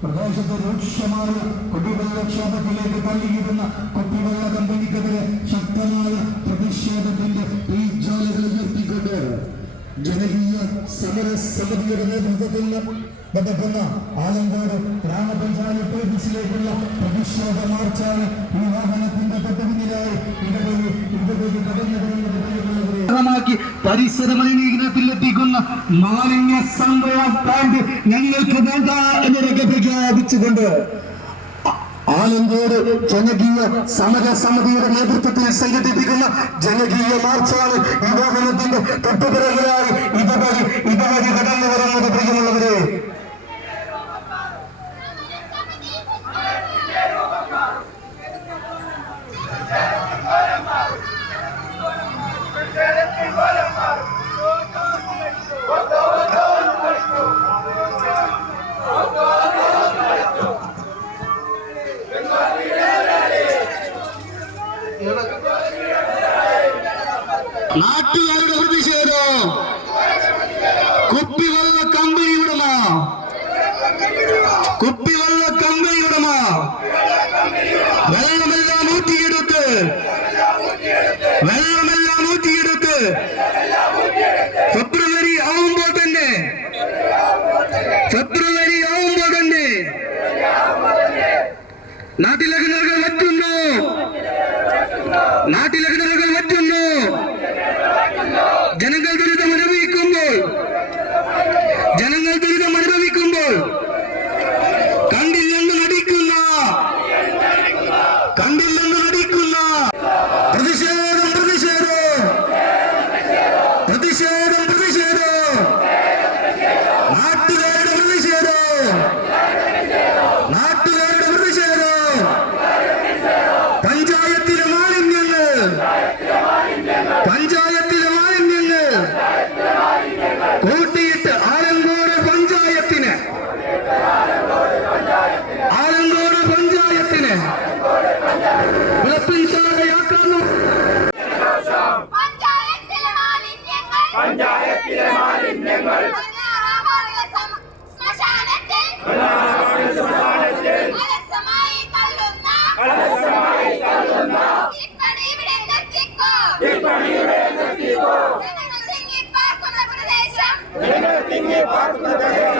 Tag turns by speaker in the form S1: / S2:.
S1: പ്രദേശത്ത് രൂക്ഷമായ കുടിവെള്ളക്ഷോഭത്തിലേക്ക് തള്ളിയിരുന്ന കുപ്പിവെള്ള കമ്പനിക്കെതിരെ ശക്തമായ പ്രതിഷേധത്തിന്റെ തീജ്വാലകൾ നിർത്തിക്കൊണ്ട് ജനകീയ സമര സമിതിയുടെ നേതൃത്വത്തിൽ നടക്കുന്ന ആലങ്കാട് ഗ്രാമപഞ്ചായത്ത് ഓഫീസിലേക്കുള്ള പ്രതിഷേധ മാർച്ചാണ് ാക്കി പരിസര മലിനീകരണത്തിൽ മാലിന്യ സംഭവ പ്ലാന്റ് ഞങ്ങൾക്ക് വേണ്ട എന്നൊക്കെ പ്രഖ്യാപിച്ചുകൊണ്ട് ആലങ്കോട് ജനകീയ സമര സമിതിയുടെ നേതൃത്വത്തിൽ സംഘടിപ്പിക്കുന്ന ജനകീയ മാർച്ചാണ് ഈ തൊട്ടുപിറകിലാണ് ഇതുവഴി ഇതുവഴി കടന്നു വരുന്നത് പ്രിയമുള്ളവരെ നാട്ടുകാരുടെ പ്രതിഷേധം. കുപ്പിവെള്ള കമ്പനി ഉടമ. കുപ്പിവെള്ള കമ്പനി ഉടമ. വെള്ളമെല്ലാം ഊറ്റിയെടുത്ത്. വെള്ളമെല്ലാം ഊറ്റിയെടുത്ത്. ഫെബ്രുവരി ആവുമ്പോൾ തന്നെ. ഫെബ്രുവരി ആവുമ്പോൾ തന്നെ. നാട്ടിലേക്ക് നൽകാൻ വറ്റുന്നു നാട്ടിലെ കിണറുകൾ വറ്റുന്നു ജനങ്ങൾ ദുരിതം അനുഭവിക്കുമ്പോൾ ജനങ്ങൾ ദുരിതം അനുഭവിക്കുമ്പോൾ കണ്ടില്ലെന്ന് നടിക്കുന്ന കണ്ടില്ലെന്ന് നടിക്കുന്ന പഞ്ചായത്തിലെ മാലിന്യങ്ങൾ കൂട്ടിയിട്ട് ആലങ്കോട് പഞ്ചായത്തിന് ആലങ്കോട് പഞ്ചായത്തിന് വിളപ്പിൻചാട് യാത്രാന്ന് പഞ്ചായത്തിലെ മാലിന്യങ്ങൾ Get back here! తింగి పార్కుల ప్రదేశం తింగి పార్కుల ప్రదేశం